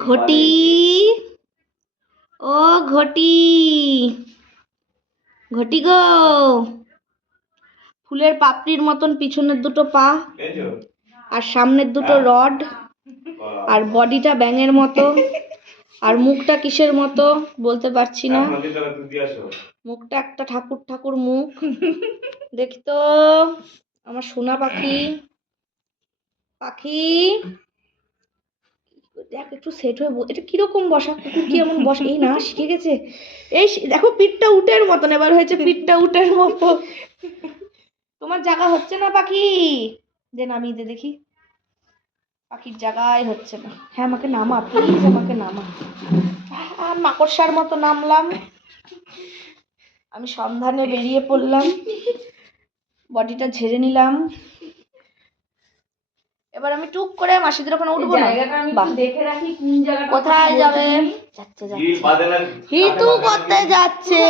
ঘটি, ও ঘটি, ঘটি গো। ফুলের পাপড়ির মতন পিছনের দুটো পা আর সামনের দুটো রড আর বডিটা ব্যাঙের মতো আর মুখটা কিসের মতো বলতে পারছি না। মুখটা একটা ঠাকুর ঠাকুর মুখ। দেখি তো আমার সোনা পাখি। পাখি দেখ একটু সেট হয়ে এটা কিরকম বসা, কুকুর কি এমন বসে? এই না শিখে গেছে। এই দেখো পিঠটা উটের মতন, এবার হয়েছে পিঠটা উটের মতো। তোমার জায়গা হচ্ছে না পাখি, যে নামিয়ে দে দেখি। পাখির জায়গায় হচ্ছে না। হ্যাঁ আমাকে নামা প্লিজ, আমাকে নামা। আর মাকড়সার মতো নামলাম। আমি সন্ধানে বেরিয়ে পড়লাম, বডিটা ঝেড়ে নিলাম। এবার আমি টুক করে মাসিদের ওখানে উঠবো না। দেখে রাখি কোন জায়গাটা কোথায় যাবে। যাচ্ছে যাচ্ছে হিতু করতে যাচ্ছে।